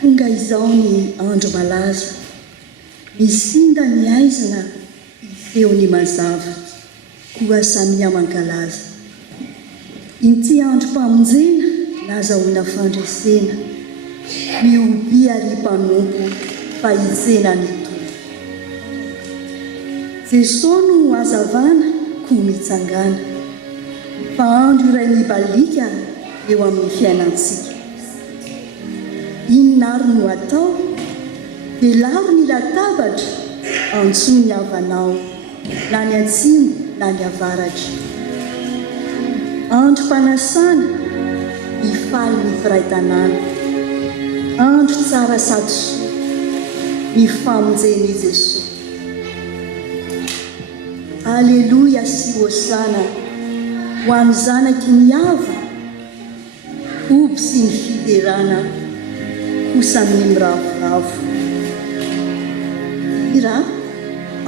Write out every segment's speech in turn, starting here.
Tonga izao ny andro malaza, misinda ny aizina eo ny mazava, koa samia mankalaza. Inty andro mpamonjena, nazahoana fandresena, mioby ary mpanompo fahitsena ny toa. Jesosy no hazavana, koa mitsangana, fa andro iray mibalika eo amin'ny fiainantsika. Inona ary no atao, dia laro ny latabatra, antsoa ny havanao, na ny atsimo na ny avaratra. Andro mpanasana, mifaly ny mpiray tanàna, andro tsara sady soa, mifamonjeny Jesosy. Aleluia sy hosana, ho an'ny zanaky ny ava, oby sy ny fiderana, kosa amin'ny miravoravo. Ira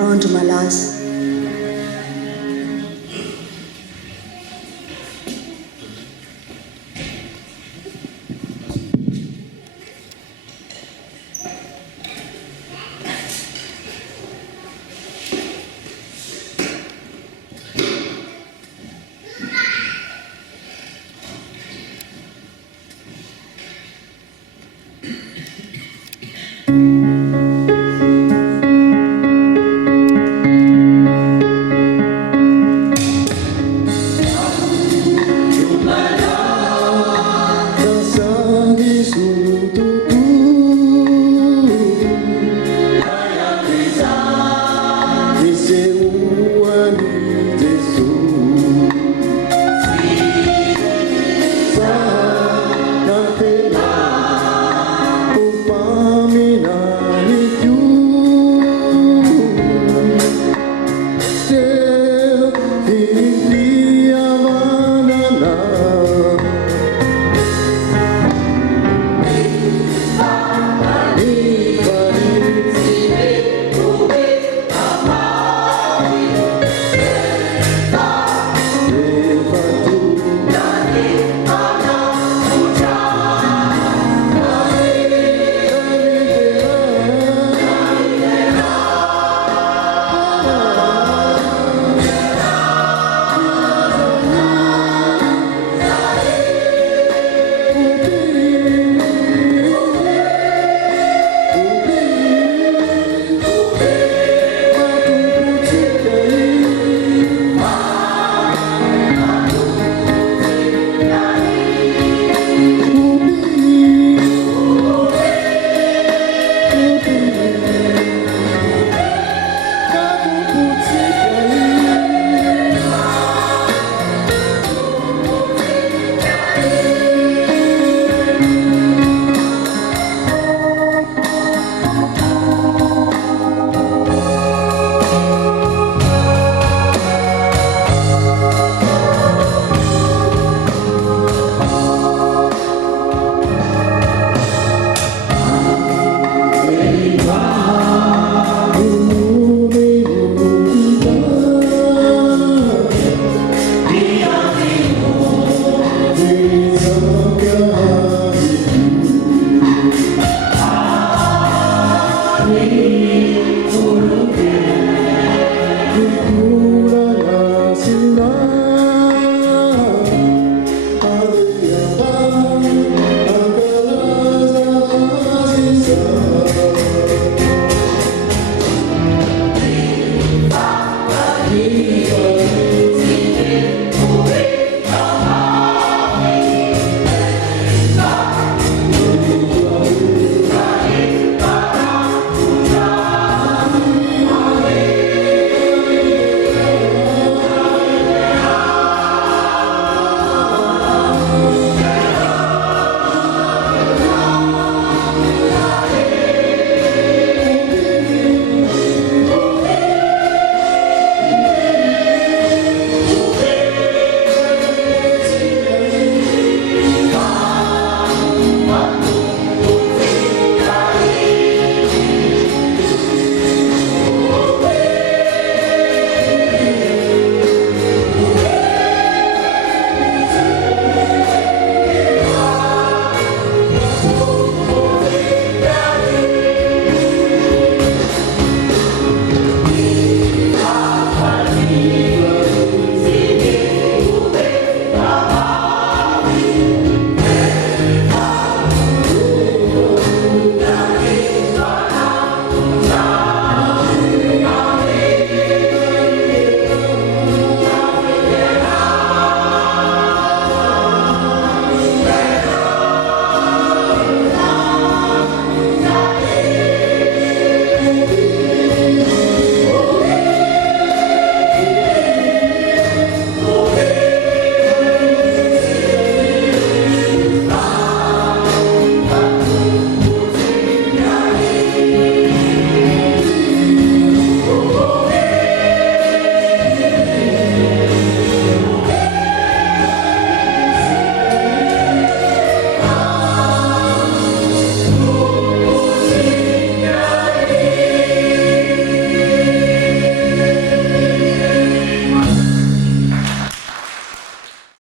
andro malaza.